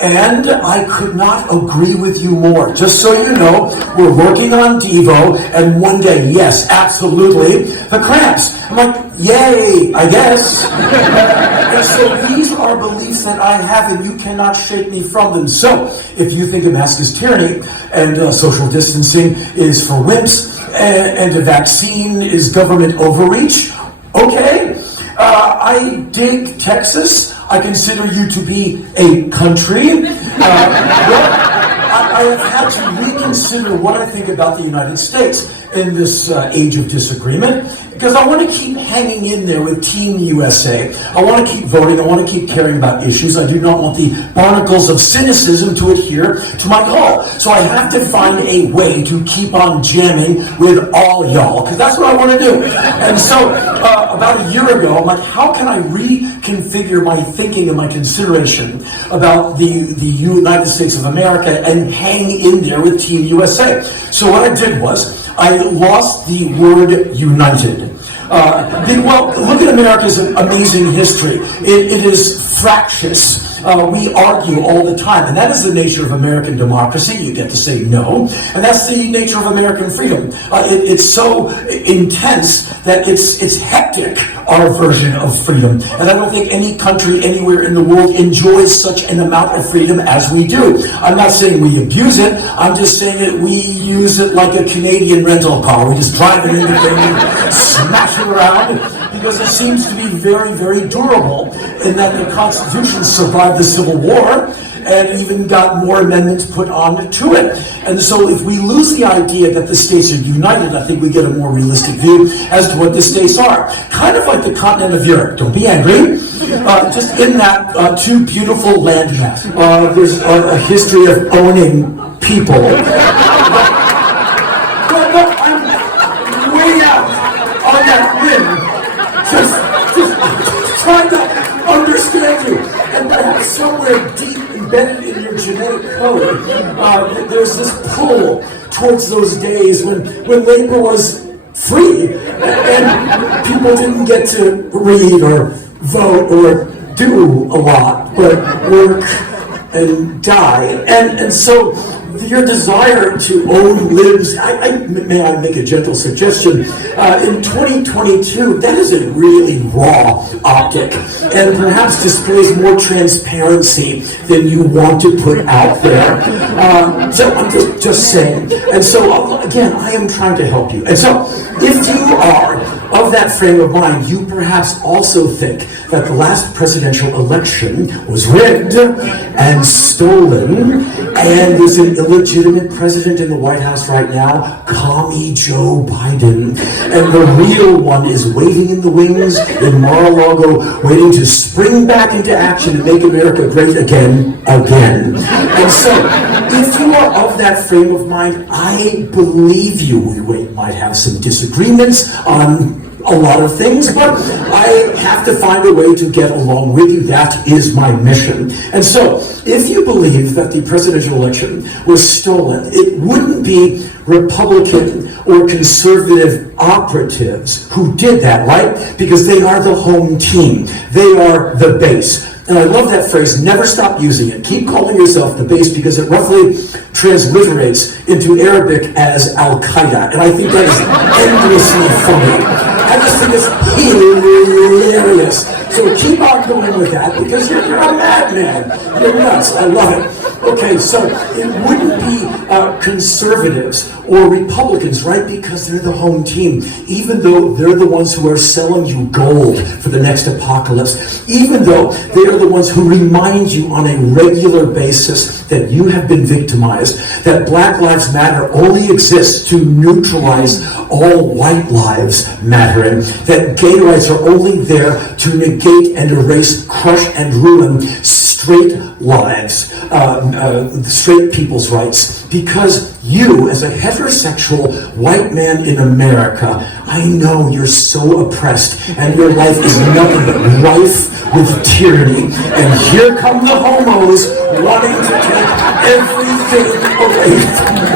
and I could not agree with you more. Just so you know, we're working on Devo, and one day, yes, absolutely, the cramps. I'm like, yay, I guess. And so these are beliefs that I have, and you cannot shake me from them. So if you think a mask is tyranny, and social distancing is for wimps, and a vaccine is government overreach, okay. I dig Texas. I consider you to be a country. I have had to reconsider what I think about the United States in this age of disagreement, because I want to keep hanging in there with Team USA. I want to keep voting. I want to keep caring about issues. I do not want the barnacles of cynicism to adhere to my call. So I have to find a way to keep on jamming with all y'all, because that's what I want to do. And so about a year ago, I'm like, how can I reconfigure my thinking and my consideration about the United States of America and hang in there with Team USA? So what I did was, I lost the word united. Well, look at America's amazing history. It is fractious. We argue all the time, and that is the nature of American democracy. You get to say no, and that's the nature of American freedom. It's so intense that it's hectic, our version of freedom. And I don't think any country anywhere in the world enjoys such an amount of freedom as we do. I'm not saying we abuse it. I'm just saying that we use it like a Canadian rental car. We just drive it into things, smash it around, because it seems to be very, very durable, in that the Constitution survived the Civil War and even got more amendments put on to it. And so if we lose the idea that the states are united, I think we get a more realistic view as to what the states are. Kind of like the continent of Europe. Don't be angry. Just in that two beautiful landmass. There's a history of owning people. But I'm way out on that limb. Just trying to understand you. And perhaps somewhere deep embedded in your genetic code, there's this pull towards those days when labor was free and people didn't get to read or vote or do a lot, but work and die. And so your desire to own lives, may I make a gentle suggestion? In 2022, that is a really raw optic, and perhaps displays more transparency than you want to put out there. So I'm just saying. And so, again, I am trying to help you. And so, if you are of that frame of mind, you perhaps also think that the last presidential election was rigged and stolen, and there's an illegitimate president in the White House right now, commie Joe Biden, and the real one is waiting in the wings in Mar-a-Lago, waiting to spring back into action and make America great again. And so, if you are of that frame of mind, I believe you. We might have some disagreements on a lot of things, but I have to find a way to get along with you. That is my mission. And so, if you believe that the presidential election was stolen, it wouldn't be Republican or conservative operatives who did that, right? Because they are the home team. They are the base. And I love that phrase, never stop using it. Keep calling yourself the base, because it roughly transliterates into Arabic as Al-Qaeda. And I think that is endlessly funny. I just think it's hilarious. So keep on going with that, because you're a madman. You're nuts. I love it. Okay, so it wouldn't be conservatives or Republicans, right? Because they're the home team. Even though they're the ones who are selling you gold for the next apocalypse. Even though they are the ones who remind you on a regular basis that you have been victimized. That Black Lives Matter only exists to neutralize all white lives mattering. That gay rights are only there to negate and erase, crush and ruin straight lives, straight people's rights, because you, as a heterosexual white man in America, I know you're so oppressed, and your life is nothing but rife with tyranny, and here come the homos wanting to take everything away from you.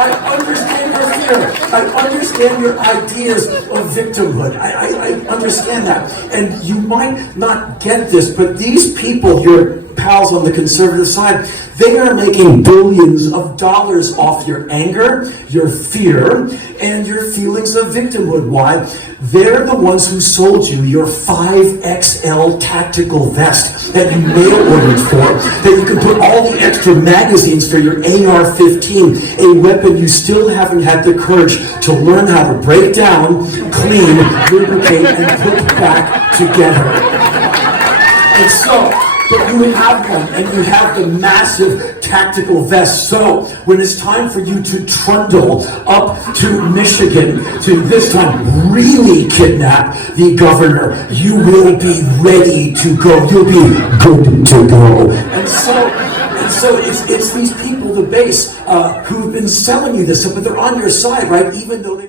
I understand your fear. I understand understand your ideas of victimhood. I understand that. And you might not get this, but these people, your pals on the conservative side, they are making billions of dollars off your anger, your fear, and your feelings of victimhood. Why? They're the ones who sold you your 5XL tactical vest that you mail ordered for, that you can put all the extra magazines for your AR-15, a weapon you still haven't had the courage to learn how to break down, clean, lubricate, and put back together. And so, but you have one, and you have the massive tactical vest. So, when it's time for you to trundle up to Michigan to this time really kidnap the governor, you will be ready to go. You'll be good to go. And so it's these people, the base, who've been selling you this stuff, but they're on your side, right? Even though they